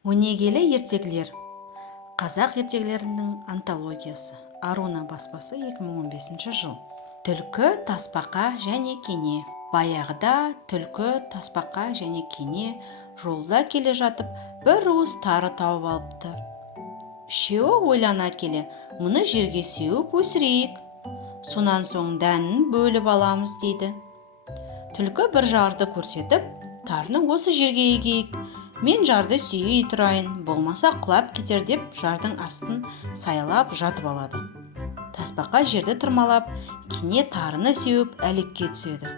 Өнегелі ертегілер. Қазақ ертегілерінің антологиясы. Аруна баспасы 2015 жыл. Түлкі, тасбақа және кене. Баяғыда түлкі, тасбақа және кене жолда келе жатып, бір уыс тары тауып алыпты. Үшеуі ойлана келе, мұны жерге сеуіп өсірейік. Сонан соң дәнін бөліп аламыз дейді. Түлкі бір жарды көрсетіп, тарыны осы жерге егейік. Мен жарды сүйей тұрайын, болмаса құлап кетер деп жардың астын саялап жатып алады. Тасбақа жерді тұрмалап, кене тарыны сеуіп әлекке түседі.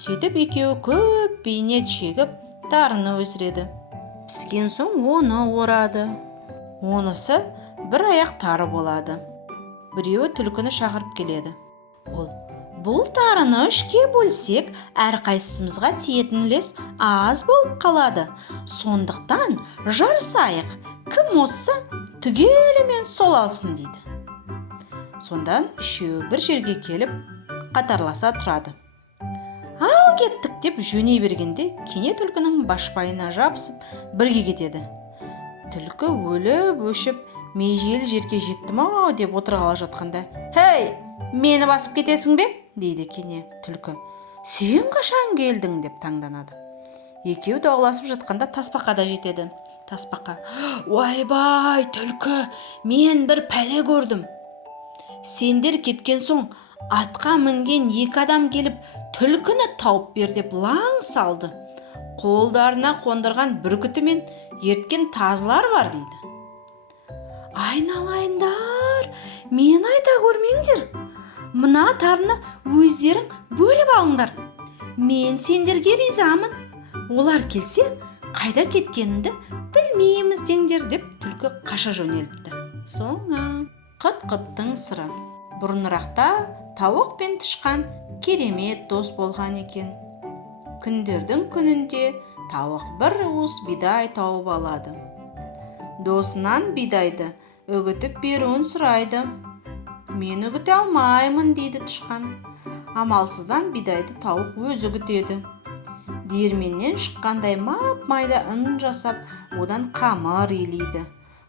Сөйтіп екеуі көп бейнет шегіп, тарыны өсіреді. Піскен соң оны орады. Онысы бір аяқ тары болады. Біреуі түлкіні шақырып келеді. Ол: бұл тарыны үшке бөлсек, әрқайсымызға тиетін үлес аз болып қалады. Сондықтан жарысайық, кім озса түгелімен сол алсын дейді. Сондан үшеуі бір жерге келіп, қатарласа тұрады. Ал кеттік деп жөней бергенде, кене түлкінің башпайына жабысып бірге кетеді. Түлкі өліп өшіп, межелі жерге жеттім-ау деп отырғалы жатқанда: «Хей, мені басып кетесің бе?» дейді кене түлкі. «Сен қашан келдің?» деп таңданады. Екеуі дауласып жатқанда тасбақа да жетеді. Тасбақа: «Ойбай, түлкі, мен бір пәле көрдім. Сендер кеткен соң атқа мінген екі адам келіп, түлкіні тауып бер деп лаң салды. Қолдарына қондырған бүркіті мен ерткен тазылар бар» дейді. «Айналайындар, мен айта көрмеңдер. Мына тарыны өздерің бөліп алыңдар. Мен сендерге ризамын. Олар келсе, қайда кеткенімді білмейміз деңдер» деп түлкі қаша жөнеліпті. Соңы. Қыт-қыттың сыры. Бұрынырақта тауық пен тышқан керемет дос болған екен. Күндердің күнінде тауық бір уыс бидай тауып алады. Досынан бидайды үгітіп беруін сұрайды. «Мен үгіте алмаймын» дейді тышқан. Амалсыздан бидайды тауық өзі үгітеді. Диірменнен шыққандай мап-майда үн жасап, одан қамыр илейді.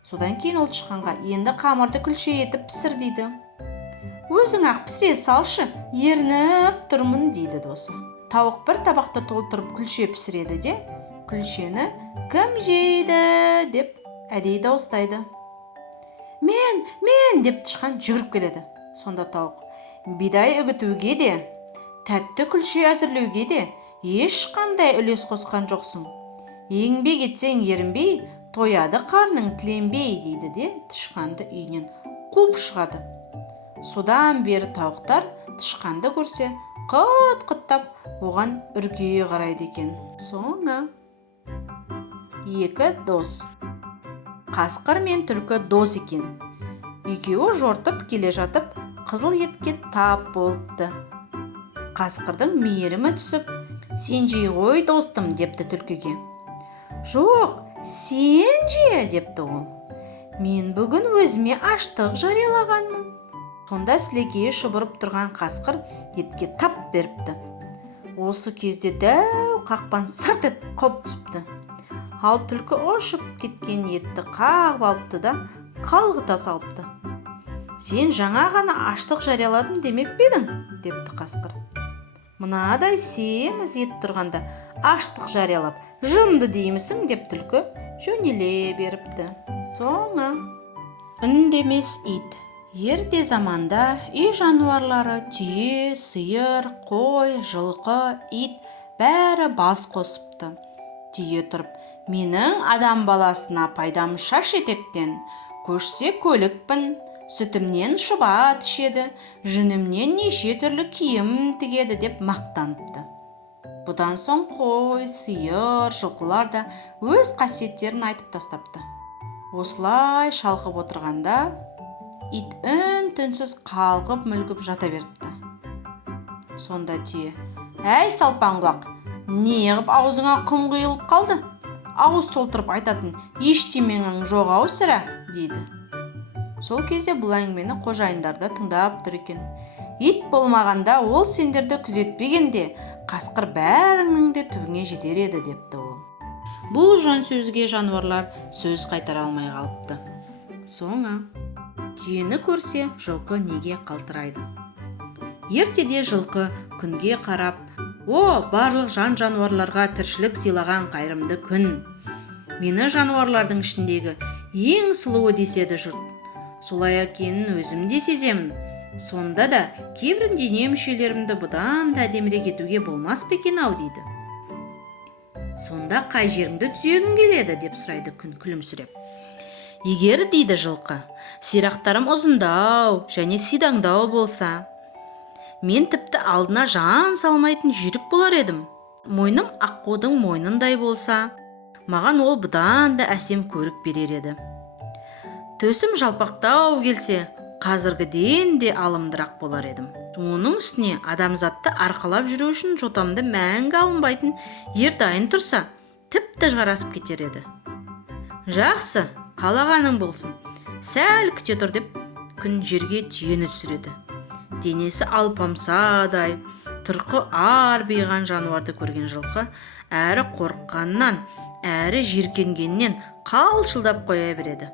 Содан кейін ол тышқанға: «Енді қамырды күлше етіп пісір» дейді. «Өзің ақ пісіре салшы, ерініп тұрмын» дейді досы. Тауық бір табақты толтырып күлше пісіреді де, «Күлшені кім жейді?» деп әдейі дауыстайды. «Мен» деп тышқан жүгіріп келеді. Сонда тауық: «Бидай үгітуге де, тәтті күлше әзірлеуге де ешқандай үлес қосқан жоқсың. Еңбек етсең ерінбей, тояды қарның тіленбей» дейді де тышқанды үйінен қуып шығады. Содан бері тауықтар тышқанды көрсе, қыт-қыттап оған үркейе қарайды екен. Соңы. Екі дос. Қасқыр мен түлкі дос екен. Екеуі жортып келе жатып, қызыл етке тап болыпты. Қасқырдың мейірімі түсіп: «Сен жей ғой достым» депті түлкіге. «Жоқ, сен же» депті ол. «Мен бүгін өзіме аштық жариялағанмын». Сонда сілекейі шұбырып тұрған қасқыр етке тап беріпті. Осы кезде дәу қақпан сырт етіп қауып түсіпті. Ал түлкі ұшып кеткен етті қағып алыпты да қалғыта салыпты. «Сен жаңа ғана аштық жарияладым демеп пе едің?» депті қасқыр. «Мынадай семіз ет тұрғанда аштық жариялап жынды деймісің?» деп түлкі жөнеле беріпті. Соңы. Үндемес ит. Ерте заманда үй жануарлары түйе, сиыр, қой, жылқы, ит бәрі бас қосыпты. Түйе тұрып: «Менің адам баласына пайдам шаш етектен, көшсе көлікпін, сүтімнен шұбат ішеді, жүнімнен неше түрлі киім тігеді» деп мақтаныпты. Бұдан соң қой, сиыр, жылқылар да өз қасиеттерін айтып тастапты. Осылай шалқып отырғанда ит үн-түнсіз қалғып мүлгіп жата беріпті. Сонда түйе: «Әй салпаң құлақ, неғып аузыңа құм құйылып қалды? Ауыз толтырып айтатын ештемеңің жоқ ау сірә» дейді. Сол кезде бұл әңгімені қожайындар да тыңдап тұр екен. «Ит болмағанда ол сендерді күзетпегенде, қасқыр бәріңнің де түбіңе жетер еді» депті ол. Бұл жөн сөзге жануарлар сөз қайтара алмай қалыпты. Соңы. Түйені көрсе, жылқы неге қалтырайды? Ертеде жылқы күнге қарап, «О, барлық жан-жануарларға тіршілік сыйлаған қайырымды күн! Мені жануарлардың ішіндегі ең сұлуы деседі жұрт. Солай екенін өзім де сеземін. Сонда да кейбір дене мүшелерімді бұдан да әдемірек етуге болмас па екен-ау» дейді. «Сонда қай жеріңді түзегің келеді?» деп сұрайды күн күлімсіреп. «Егер, дейді жылқы, сирақтарым ұзындау және сидаңдау болса, мен тіпті алдына жан салмайтын жүйрік болар едім. Мойным аққудың мойнындай болса, маған ол бұдан да әсем көрік берер еді. Төсім жалпақтау келсе, қазіргіден де алымдырақ болар едім. Оның үстіне адамзатты арқалап жүру үшін жотамды мәңгі алынбайтын ер дайын тұрса, тіпті жарасып кетер еді. Жақсы, қалағаның болсын, сәл күте тұр» деп күн жерге түйені түсіреді. Денесі алпамсадай, тұрқы арбиған жануарды көрген жылқы әрі қорыққаннан, әрі жиркенгеннен қалшылдап қоя береді.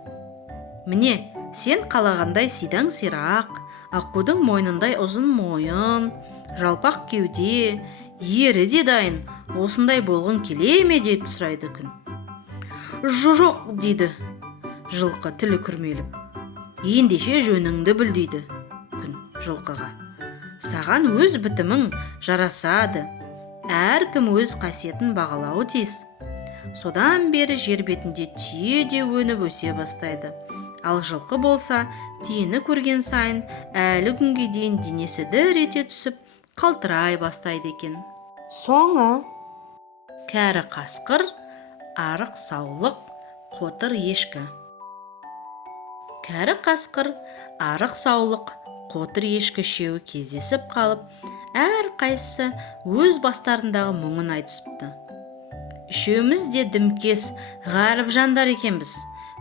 «Міне, сен қалағандай сидаң сирақ, аққудың мойнындай ұзын мойын, жалпақ кеуде, ері де дайын, осындай болғың келе ме?» деп сұрайды күн. «Жоқ» дейді жылқы тілі күрмеліп. «Ендеше жөніңді біл» дейді күн жылқыға. «Саған өз бітімің жарасады, әркім өз қасиетін бағалауы тиіс». Содан бері жер бетінде түйе де өніп өсе бастайды. Ал жылқы болса, түйені көрген сайын әлі күнге дейін денесі дір ете түсіп, қалтырай бастайды екен. Соңы. Кәрі қасқыр, арық саулық, қотыр ешкі. Кәрі қасқыр, арық саулық, қотыр ешкі үшеуі кездесіп қалып, әр қайсысы өз бастарындағы мұңын айтысыпты. «Үшеуміз де дімкес, ғаріп жандар екенбіз.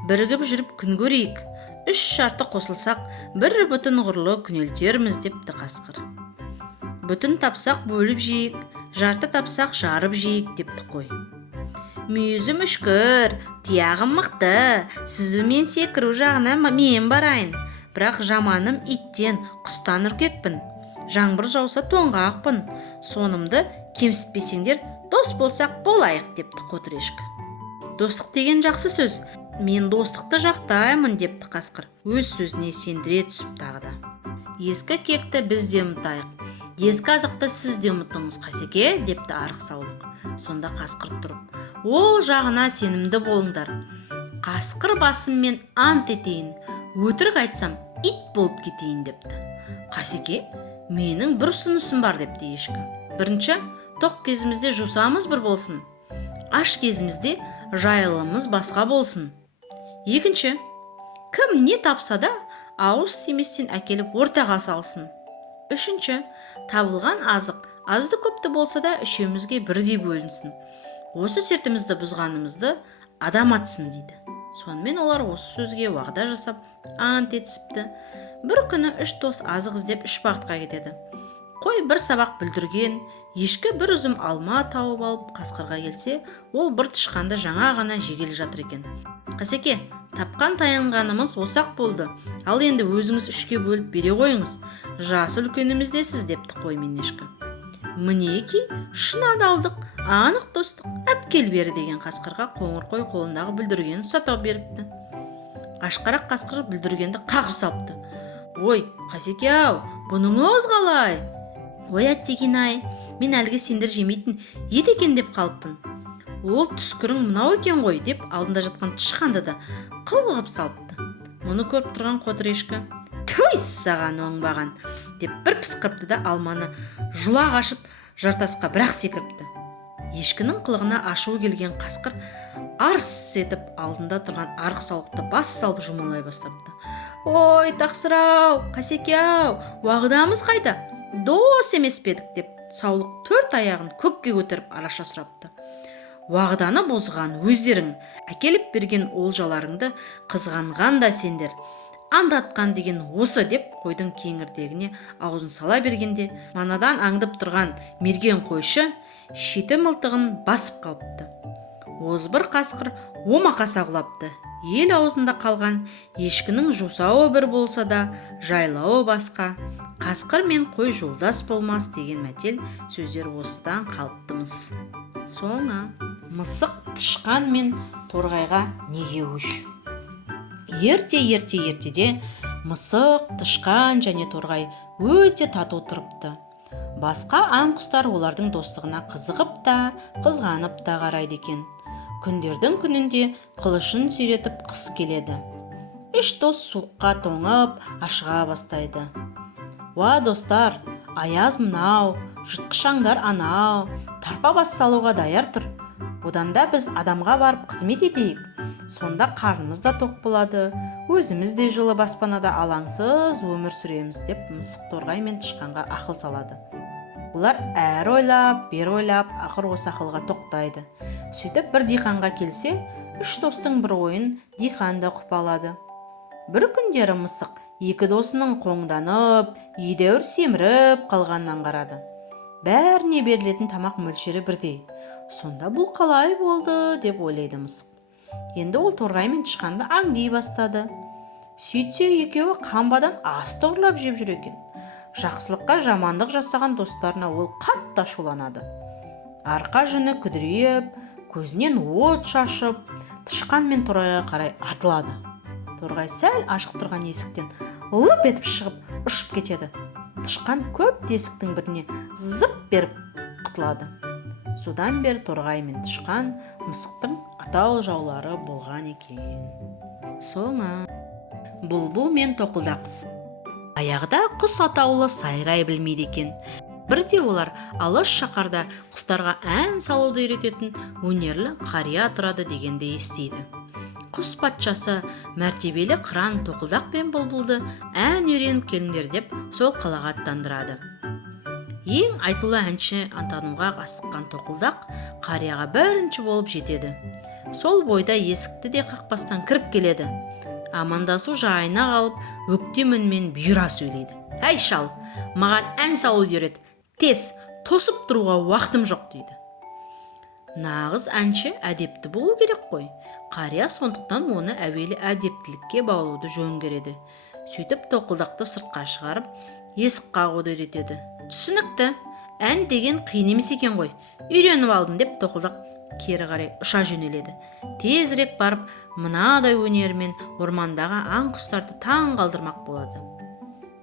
Бірігіп жүріп күн көрейік. 3 шарты қосылсақ, бір бүтін ғұрлы күнелтерміз» депті қасқыр. «Бүтін тапсақ бөліп жейік, жарты тапсақ жарып жейік» депті қой. «Мүйізім үшкір, тияғым мықты, сүзумен секіру жағына мен барайын. Бірақ жаманым иттен, құстан үркекпін. Жаңбыр жауса тоңғақпын. Сонымды кемсітпесеңдер, дос болсақ болайық» депті қотыр ешкі. «Достық деген жақсы сөз. Мен достықты жақтаймын» депті қасқыр. Өз сөзіне сендіре түсіп тағы да. «Ескі кекті біз де ұмытайық. Ескі азықты сіз де ұмытыңыз, Қасеке» депті арық саулық. Сонда қасқыр тұрып: «Ол жағына сенімді болыңдар. Қасқыр басыммен ант етейін, өтірік айтсам ит болып кетейін» депті. «Қасеке, менің бір ұсынысым бар» депті ешкі. «Бірінші, тоқ кезімізде жусамыз бір болсын. Аш кезімізде жайылымыз басқа болсын. Екінші, кім не тапса да ауыз тиместен әкеліп ортаға салсын. Үшінші, табылған азық азды көпті болса да үшеумізге бірдей бөлінсін. Осы сертімізді бұзғанымызды адам атсын» дейді. Сонымен олар осы сөзге уағда жасап ант етісіпті. Бір күні 3 дос азық іздеп 3 бағытқа кетеді. Қой бір сабақ бүлдірген, ешкі бір үзім алма тауып алып қасқырға келсе, ол бір тышқанды жаңа ғана жегелі жатыр екен. «Қасеке, тапқан таянғанымыз осақ болды. Ал енді өзіңіз 3-ке бөліп бере қойыңыз. Жасы үлкеніміздесіз» депті қой мен ешкі. «Мінеки, шын адалдық, анық достық, әпкел бері» деген қасқырға қоңыр қой қолындағы бүлдіргенін сатау беріпті. Ашқарақ қасқыр бүлдіргенді қағып салыпты. «Ой, Қасеке-ау, бұныңыз қалай?» «Ой, әттеген-ай, мен әлгі сендер жемейтін ет екен деп қалыппын. Ол түскірің мынау екен ғой» деп алдында жатқан тышқанды да қылғып салыпты. Мұны көріп тұрған қотыр ешкі: «Туй саған оңбаған» деп бір пысқырыпты да алманы жұлақ ашып жартасқа бір-ақ секіріпті. Ешкінің қылығына ашуы келген қасқыр арс етіп алдында тұрған арық саулықты бас салып жұмалай бастапты. «Ой, тақсыр-ау, Қасеке-ау, уағдамыз қайда? Дос емес педік» деп саулық 4 аяғын көкке көтеріп араша сұрапты. «Уағданы бұзған өздерің, әкеліп берген олжаларыңды қызғанған да сендер. Андатқан деген осы» деп қойдың кеңірдегіне аузын сала бергенде, манадан аңдып тұрған мерген қойшы шеті мылтығын басып қалыпты. озбыр қасқыр омақаса құлапты. Ел аузында қалған ешкінің жусауы бір болса да жайлауы басқа, қасқыр мен қой жолдас болмас деген мәтел сөздер осыдан қалыптымыз. Соңы мысық тышқан мен торғайға неге өш? Ертеде мысық, тышқан және торғай өте тату тұрыпты. Басқа аң құстар олардың достығына қызығып та, қызғанып та қарайды екен. Күндердің күнінде қылышын сүйретіп қыс келеді. Үш дос суыққа тоңып, ашыға бастайды. Уа достар, аяз мынау, жыртқышаңдар анау, тарпа бас салуға даяр тұр. Одан да біз адамға барып қызмет етейік. Сонда қарнымыз да тоқ болады, өзіміз де жылы баспанада алаңсыз өмір сүреміз деп мысық торғай мен тышқанға ақыл салады. Олар әр ойлап, бер ойлап, ақыр осы ақылға тоқтайды. Сөйтіп бір диқанға келсе, үш достың бір ойын диқан да құп алады. Бір күндері мысық екі досының қоңданып, едәуір семіріп қалғаннан қарады. Бәріне берілетін тамақ мөлшері бірдей. Сонда бұл қалай болды деп ойлайды мысық. Енді ол торғай мен тышқанды аңди бастады. Сөйтсе екеуі қамбадан ас тоғырлап жеп жүр екен. Жақсылыққа жамандық жасаған достарына ол қатты ашуланады. Арқа жүні күдірейіп, көзінен от шашып, тышқан мен торғайға қарай атылады. Торғай сәл ашық тұрған есіктен лып етіп шығып, ұшып кетеді. Тышқан көп тесіктің біріне зып беріп құтылады. Содан бері торғай мен тышқан мысықтың атау жаулары болған екен. Соңы бұлбұл мен тоқылдақ. Аяғда құс атаулы сайрай білмейді екен. Бірде олар алыс шақарда құстарға ән салуды үйрететін өнерлі қария тұрады дегенді естиді. Құс патшасы мәртебелі қыран тоқылдақ пен бұлбұлды ән үйреніп келіңдер деп сол қалаға аттандырады. Ең айтулы әнші атануға асыққан тоқылдақ қарияға бірінші болып жетеді. Сол бойда есікті де қақпастан кіріп келеді. Амандасу жайына қалып, өктем үнмен бұйыра сөйлейді. Әй шал, маған ән салуды үйрет, тез, тосып тұруға уақытым жоқ дейді. Нағыз әнші әдепті болу керек қой. Қария сондықтан оны әуелі әдептілікке баулуды жөн көреді. Сөйтіп тоқылдақты сыртқа шығарып, есік қағуды үйретеді. Түсінікті, ән деген қиын емес екен ғой. Үйреніп алдым деп тоқылдақ кері қарай ұша жөнеледі. Тезірек барып, мынадай өнерімен ормандағы аң құстарды таң қалдырмақ болады.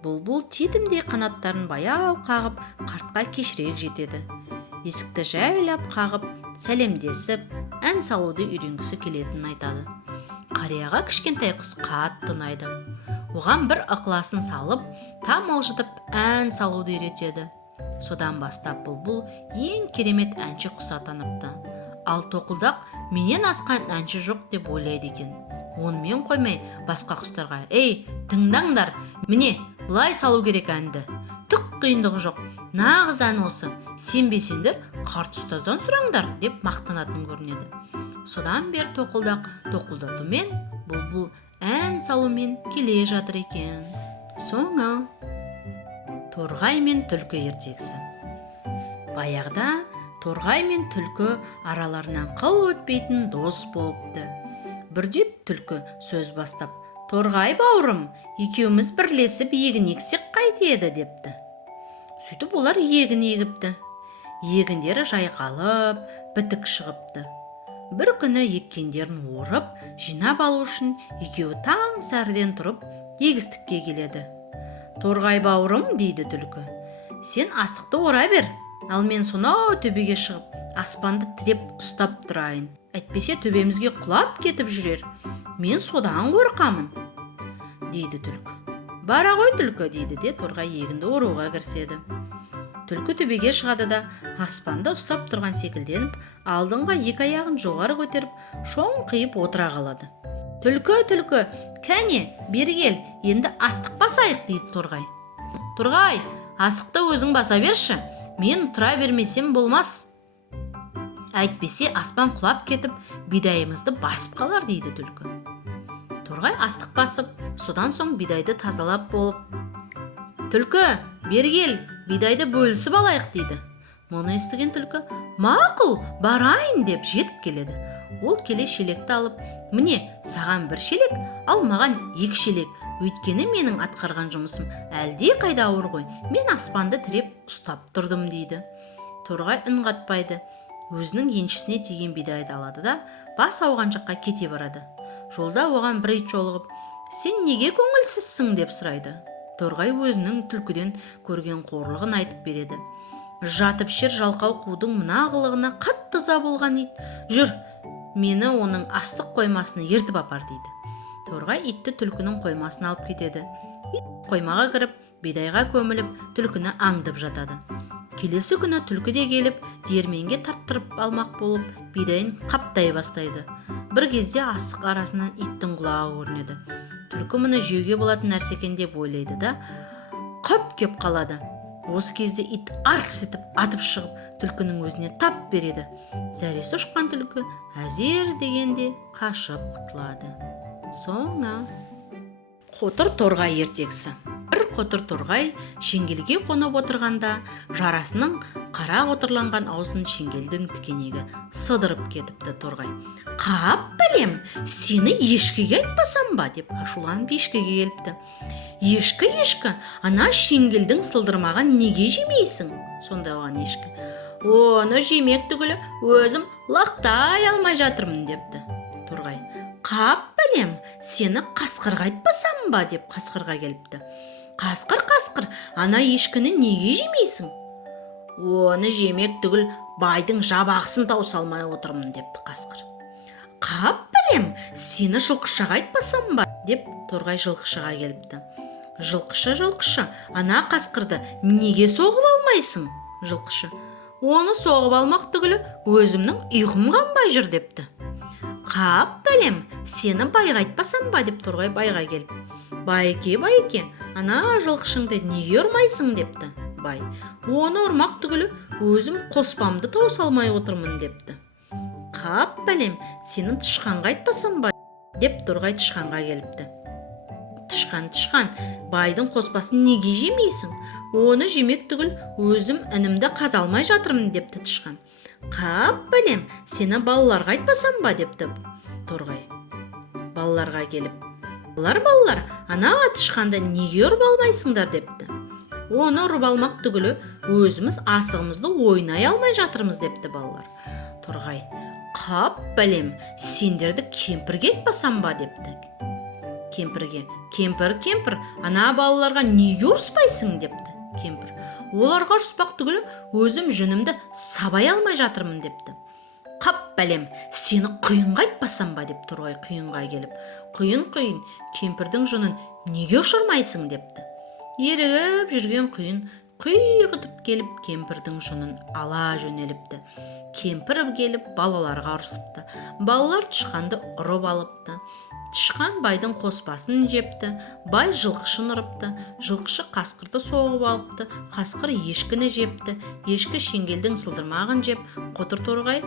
Бұлбұл титімдей қанаттарын баяу қағып, қартқа кешірек жетеді. Есікті жайлап қағып, сәлемдесіп, ән салуды үйренгісі келетінін айтады. Қарияға кішкентай құс қатты ұнайды. Оған бір ықыласын салып, тамылжытып ән салуды үйретеді. Содан бастап бұлбұл ең керемет әнші құс атаныпты. Ал тоқылдақ менен асқан әнші жоқ деп ойлайды екен. Онымен қоймай басқа құстарға: "Ей, тыңдаңдар, міне, бұлай салу керек әнді. Түк қиындығы жоқ. Нағыз ән осы. Сенбесеңдер, қарт ұстаздан сұраңдар" деп мақтанатын көрінеді. Содан бері тоқылдақ тоқылдатумен, бұлбұл ән салумен келе жатыр екен. Соңы торғай мен түлкі ертегісі. Баяғыда торғай мен түлкі араларынан қыл өтпейтін дос болыпты. Бірде түлкі сөз бастап: "Торғай бауырым, екеуміз бірлесіп егін ексек қайтеді" депті. Сөйтіп олар егін егіпті. Егіндері жайқалып, бітік шығыпты. Бір күні еккендерін орып, жинап алу үшін екеуі таң сәріден тұрып, егістікке келеді. "Торғай бауырым" дейді түлкі, "сен астықты ора бер, ал мен сонау төбеге шығып, аспанды тіреп ұстап тұрайын. Әйтпесе төбемізге құлап кетіп жүрер. Мен содан қорқамын" дейді түлкі. "Бара ғой түлкі" дейді де торғай егінді оруға кіріседі. Түлкі төбеге шығады да аспанды ұстап тұрған секілденіп, алдыңға екі аяғын жоғары көтеріп, шоңқиып отыра қалады. Түлкі, кәне, бері кел, енді астық басайық" дейді торғай. "Торғай, астықты өзің баса берші, мен тұра бермесем болмас. Әйтпесе аспан құлап кетіп, бидайымызды басып қалар" дейді түлкі. Торғай астық басып, содан соң бидайды тазалап болып: "Түлкі, бері кел, бидайды бөлісіп алайық" дейді. Мұны естіген түлкі: "Мақұл, барайын" деп жетіп келеді. Ол келе шелекті алып, міне саған 1 шелек, ал маған 2 шелек. Өйткені менің атқарған жұмысым әлде қайда ауыр ғой. Мен аспанды тіреп ұстап тұрдым дейді. Торғай үн қатпайды. Өзінің еншісіне тиген бидайды алады да бас ауған жаққа кете барады. Жолда оған бір ит жолығып, сен неге көңілсізсің деп сұрайды. Торғай өзінің түлкіден көрген қорлығын айтып береді. Жатып шер жалқау қудың мына қылығына қатты ыза болған ит, жүр, мені оның астық қоймасына ертіп апар дейді. Торғай итті түлкінің қоймасына алып кетеді. Ит қоймаға кіріп, бидайға көміліп, түлкіні аңдып жатады. Келесі күні түлкі де келіп, диірменге тарттырып алмақ болып, бидайын қаптай бастайды. Бір кезде астық арасынан иттің құлағы көрінеді. Түлкі мұны жеуге болатын нәрсе екен деп ойлайды да, қап кеп қалады. Осы кезде ит арс етіп атып шығып, түлкінің өзіне тап береді. Зәресі ұшқан түлкі әзер дегенде қашып құтылады. Соңы. Қотыр торғай ертегісі. Бір қотыр торғай шеңгелге қонып отырғанда, жарасының қара қотырланған аузын шеңгелдің тікенегі сыдырып кетіпті. Торғай: «Қап бәлем, сені ешкіге айтпасам ба?» деп ашуланып ешкіге келіпті. Ешкі, ана шеңгелдің сылдырмаған неге жемейсің? Сонда оған ешкі: «Оны жемек түгілі өзім лақтай алмай жатырмын» депті. Торғай: «Қап бәлем, сені қасқырға айтпасам ба?» деп қасқырға келіпті. Қасқыр, ана ешкіні неге жемейсің? «Оны жемек түгіл байдың жабағысын тауса алмай отырмын» депті қасқыр. «Қап бәлем, сені жылқышыға айтпасам ба?» деп торғай жылқышыға келіпті. Жылқышы, ана қасқырды неге соғып алмайсың? Жылқышы: «Оны соғып алмақ түгілі өзімнің ұйқым қанбай жүр» депті. «Қап бәлем, сені байға айтпасам ба?» деп торғай байға келіп. Байеке, ана жылқышыңды неге ұрмайсың?» депті. Бай: «Оны ұрмақ түгілі өзім қоспамды тауса алмай отырмын» депті. «Қап бәлем, сені тышқанға айтпасам ба?» деп торғай тышқанға келіпті. Тышқан, байдың қоспасын неге жемейсің? Оны жемек түгіл өзім інімді қаза алмай жатырмын депті тышқан. «Қап бәлем, сені балаларға айтпасам ба?» депті торғай. Балаларға келіп: Балалар, ана тышқанды неге ұрып алмайсыңдар?» депті. «Оны ұрып алмақ түгілі өзіміз асығымызды ойнай алмай жатырмыз» депті балалар. Торғай: «Қап бәлем, сендерді кемпірге айтпасам ба?» депті. Кемпірге: «Кемпір, ана балаларға неге ұрыспайсың?» депті. Кемпір: «Оларға ұрыспақ түгілі өзім жүнімді сабай алмай жатырмын» депті. «Қап бәлем, сені құйынға айтпасам ба?» деп торғай құйынға келіп. Құйын, кемпірдің жүнін неге ұшырмайсың?» депті. Ерігіп жүрген құйын құйғытып келіп кемпірдің жүнін ала жөнеліпті. Кемпір келіп балаларға ұрысыпты. Балалар тышқанды ұрып алыпты. Тышқан байдың қоспасын жепті, бай жылқышын ұрыпты, жылқышы қасқырды соғып алыпты, қасқыр ешкіні жепті, ешкі шеңгелдің сылдырмағын жеп, қотыр торғай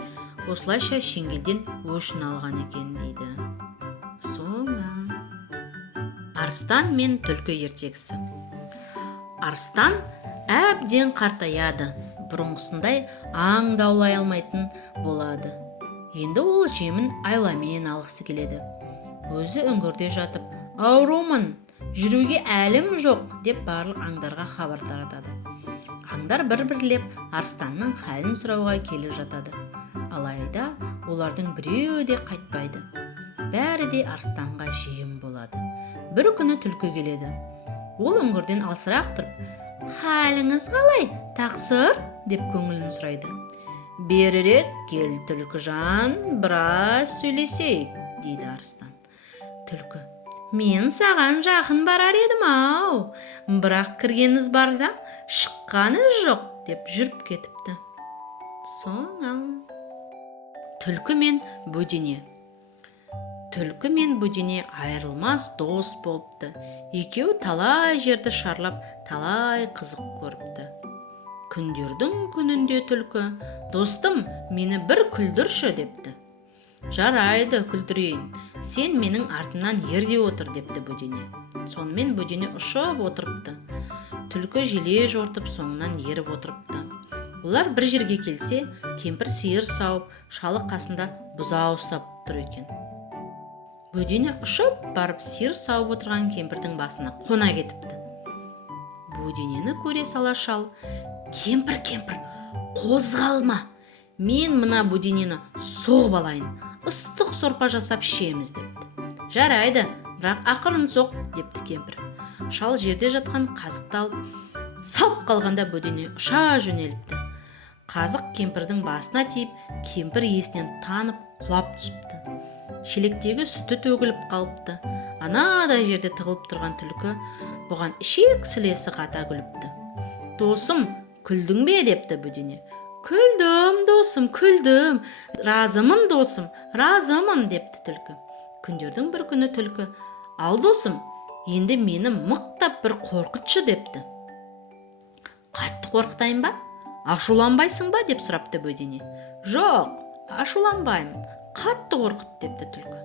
осылайша шеңгелден өшін алған екен дейді. Соңы. Арыстан мен түлкі ертегісі. Арыстан әбден қартаяды, бұрынғысындай аң даулай алмайтын болады. Енді ол жемін айламен алғысы келеді. Өзі үңгірде жатып: «Аурумын, жүруге әлім жоқ» деп барлық аңдарға хабар таратады. Аңдар бір-бірлеп арыстанның халін сұрауға келіп жатады. Алайда олардың біреуі де қайтпайды. Бәрі де арыстанға жем болады. Бір күні түлкі келеді. Ол үңгірден алысырақ тұрып: «Халіңіз қалай, тақсыр?» деп көңілін сұрайды. «Берірек кел түлкіжан, біраз сөйлесейік» дейді арыстан. Түлкі: «Мен саған жақын барар едім-ау, бірақ кіргеніңіз барда шыққаныңыз жоқ» деп жүріп кетіпті. Соңы. Түлкі мен бөдене. Түлкі мен бөдене айырылмас дос болыпты. Екеуі талай жерді шарлап, талай қызық көріпті. Күндердің күнінде түлкі: «Достым, мені бір күлдірші» депті. «Жарайды, күлдірейін. Сен менің артымнан ерде отыр» депті бөдене. Сонымен бөдене ұшып отырыпты. Түлкі желе жортып соңынан еріп отырыпты. Олар бір жерге келсе, кемпір сиыр сауып, шалы қасында бұзау ұстап тұр екен. Бөдене ұшып барып сиыр сауып отырған кемпірдің басына қона кетіпті. Бөденені көре сала шал: кемпір, қозғалма, мен мына бөденені соғып алайын, ыстық сорпа жасап ішеміз депті. Жарайды, бірақ ақырын соқ депті кемпір. Шал жерде жатқан қазықты алып, салып қалғанда бөдене ұша жөнеліпті. Қазық кемпірдің басына тиіп, кемпір есінен танып құлап түсіпті. Шелектегі сүті төгіліп қалыпты. Анадай жерде тығылып тұрған түлкі бұған ішек сілесі қата күліпті. Досым, күлдің бе депті бөдене. Күлдім, досым, күлдім. Разымын, досым, разымын депті түлкі. Күндердің бір күні түлкі: ал досым, енді мені мықтап бір қорқытшы депті. Қатты қорқытайын ба? Ашуланбайсың ба деп сұрапты бөдене. Жоқ, ашуланбаймын, қатты қорқыт депті түлкі.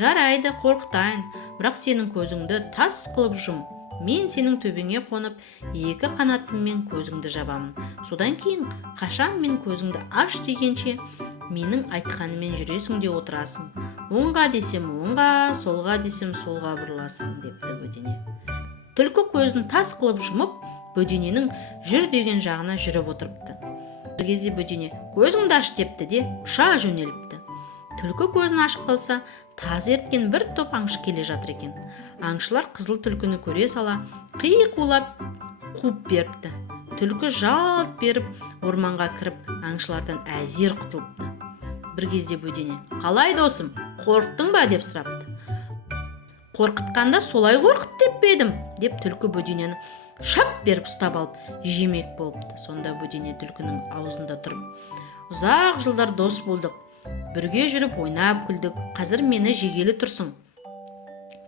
Жарайды, қорқытайын, бірақ сенің көзіңді тас қылып жұм. Мен сенің төбеңе қонып, екі қанатыммен көзіңді жабамын. Содан кейін қашан мен көзіңді аш дегенше, менің айтқаныммен жүресің де отырасың. Оңға десем оңға, солға десем солға бұрыласың депті бөдене. Түлкі көзін тас қылып жұмып, бөдененің жүр деген жағына жүріп отырыпты. Бір кезде бөдене: көзіңді аш депті де ұша жөнеліпті. Түлкі көзін ашып қалса, тазы ерткен бір топ аңшы келе жатыр екен. Аңшылар қызыл түлкіні көре сала қиқулап қуып беріпті. Түлкі жалт беріп орманға кіріп, аңшылардан әзер құтылыпты. Бір кезде бөдене: қалай досым, қорықтың ба деп сұрапты. Қорқытқанда солай қорқыт деп едім деп түлкі бөденені шап беріп ұстап алып жемек болыпты. Сонда бөдене түлкінің аузында тұрып: ұзақ жылдар дос болдық, бірге жүріп ойнап күлдік, қазір мені жегелі тұрсың.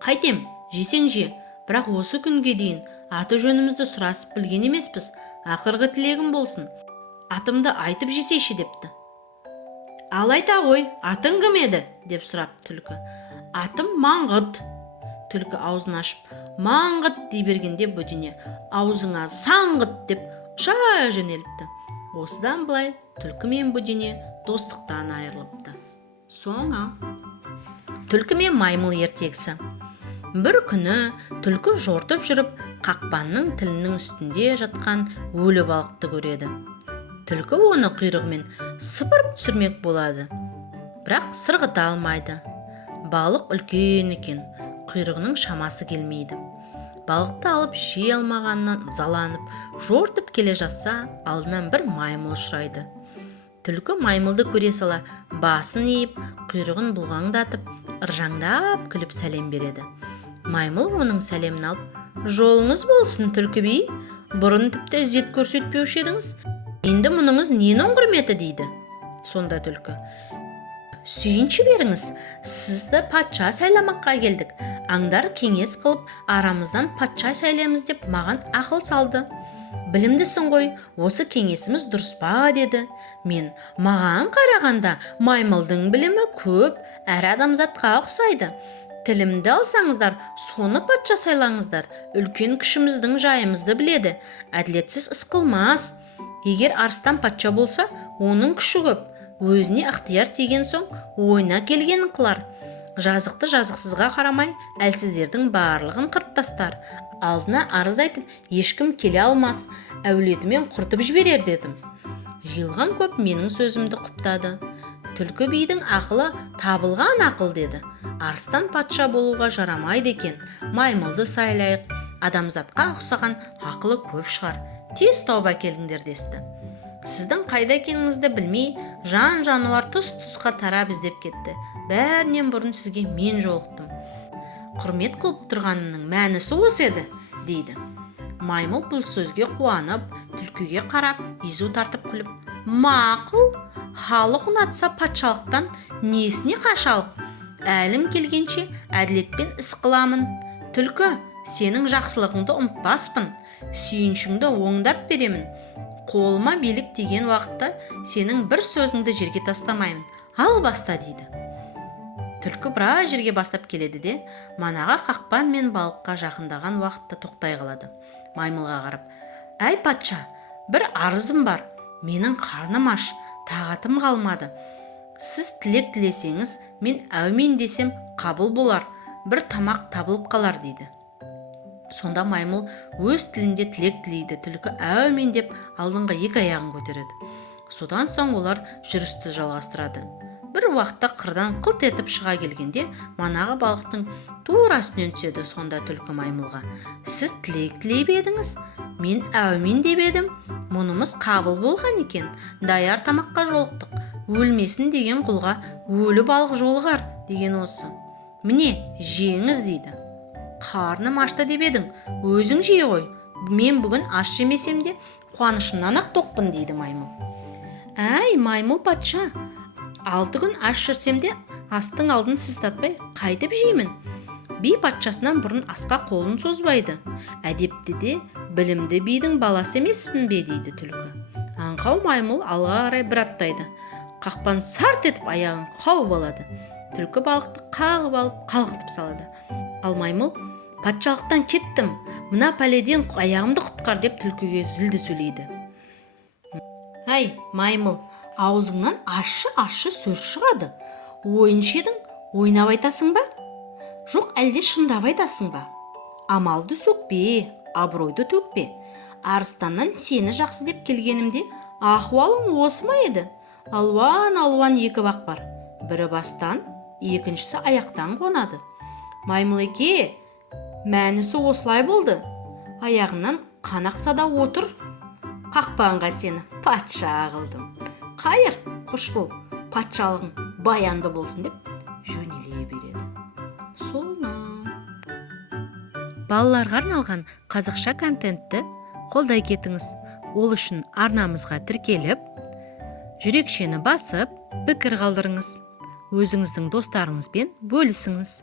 Қайтем, жесең же, бірақ осы күнге дейін аты жөнімізді сұрасып білген емеспіз. Ақырғы тілегім болсын, атымды айтып жесейші депті. Ал айта ғой, атың кім еді деп сұрапты түлкі. Атым Маңғыт. Түлкі аузын ашып Маңғыт дей бергенде бөдене: аузыңа саңғыт деп ұша жөнеліпті. Осыдан былай түлкі мен бөдене достықтан айырылыпты. Соңы. Түлкі мен маймыл ертегісі. Бір күні түлкі жортып жүріп, қақпанның тілінің үстінде жатқан өлі балықты көреді. Түлкі оны құйрығымен сыпырып түсірмек болады, бірақ сырғыта алмайды. Балық үлкен екен, құйрығының шамасы келмейді. Балықты алып жей алмағаннан ызаланып, жортып келе жатса, алдынан бір маймыл ұшырайды. Түлкі маймылды көре сала басын иіп, құйрығын бұлғаңдатып, ыржаңдап күліп сәлем береді. Маймыл оның сәлемін алып: жолыңыз болсын, түлкі би, бұрын тіпті ізет көрсетпеуші едіңіз, енді мұныңыз ненің құрметі дейді. Сонда түлкі: сүйінші беріңіз, сізді патша сайламаққа келдік. Аңдар кеңес қылып, арамыздан патша сайлаймыз деп маған ақыл салды. Білімдісің ғой, осы кеңесіміз дұрыс па деді. Мен: маған қарағанда маймылдың білімі көп, әр адамзатқа ұқсайды. Тілімді алсаңыздар, соны патша сайлаңыздар. Үлкен күшіміздің жайымызды біледі, әділетсіз іс қылмас. Егер арыстан патша болса, оның күші көп, өзіне ықтияр тиген соң ойына келгенін қылар. Жазықты жазықсызға қарамай, әлсіздердің барлығын қырып тастар. Алдына арыз айтып, ешкім келе алмас, әулетімен құртып жіберер дедім. Жиылған көп менің сөзімді құптады. Түлкі бидің ақылы табылған ақыл деді. Арыстан патша болуға жарамайды екен, маймылды сайлайық, адамзатқа ұқсаған ақылы көп шығар. Тез тауып әкеліңдер десті. Сіздің қайда екеніңізді білмей, жан-жануар тұс-тұсқа тарап іздеп кетті. Бәрінен бұрын сізге мен жолықтым. Құрмет қылып тұрғанымның мәнісі осы еді, дейді. Маймыл бұл сөзге қуанып, түлкіге қарап, езу тартып күліп: мақұл, халық ұнатса патшалықтан несіне қашалық? Әлім келгенше әділетпен іс қыламын. Түлкі, сенің жақсылығыңды ұмытпаспын, сүйіншіңді оңдап беремін. Қолыма билік деген уақытта сенің бір сөзіңді жерге тастамаймын. Ал баста дейді. Түлкі біраз жерге бастап келеді де, манаға қақпан мен балыққа жақындаған уақытта тоқтай қалады. Маймылға қарап: әй патша, бір арызым бар. Менің қарным аш, тағатым қалмады. Сіз тілек тілесеңіз, мен әумин десем қабыл болар, бір тамақ табылып қалар дейді. Сонда маймыл өз тілінде тілек тілейді. Түлкі әумин деп алдыңғы екі аяғын көтереді. Содан соң олар жүрісті жалғастырады. Бір уақытта қырдан қылт етіп шыға келгенде, манағы балықтың тура үстінен түседі. Сонда түлкі маймылға: сіз тілек тілеп едіңіз, мен әумин деп едім, мұнымыз қабыл болған екен, даяр тамаққа жолықтық, өлмесін деген құлға өлі балық жолығар деген осы. Міне, жеңіз дейді. Қарным ашты деп едің, өзің жей ғой, мен бүгін аш жемесем де қуанышымнан ақ тоқпын дейді маймыл. Әй, маймыл патша, 6 күн аш жүрсем де астың алдын сіз татпай қайтып жеймін. Би патшасынан бұрын асқа қолын созбайды. Әдепті де білімді бидің баласы емеспін бе дейді түлкі. Аңқау маймыл алға қарай бір аттайды. Қақпан сарт етіп аяғын қауып алады. Түлкі балықты қағып алып қалғытып салады. Ал маймыл: патшалықтан кеттім, мына пәледен аяғымды құтқар деп түлкіге зілді сөйлейді. Әй, маймыл, аузыңнан ащы сөз шығады. Ойыншы едің, ойнап айтасың ба? Жоқ, әлде шындап айтасың ба? Амалды сөкпе, абыройды төкпе. Арыстаннан сені жақсы деп келгенімде ахуалың осы ма еді? Алуан екі бақ бар. Бірі бастан, екіншісі аяқтан қонады. Маймыл еке, мәнісі осылай болды. Аяғынан қан ақса да отыр. Қақпанға сені патша қылдым. Қайыр, қош бол, патшалығың баянды болсын деп жөнеле береді. Соңы. Балаларға арналған қазақша контентті қолдай кетіңіз. Ол үшін арнамызға тіркеліп, жүрекшені басып, пікір қалдырыңыз. Өзіңіздің достарыңызбен бөлісіңіз.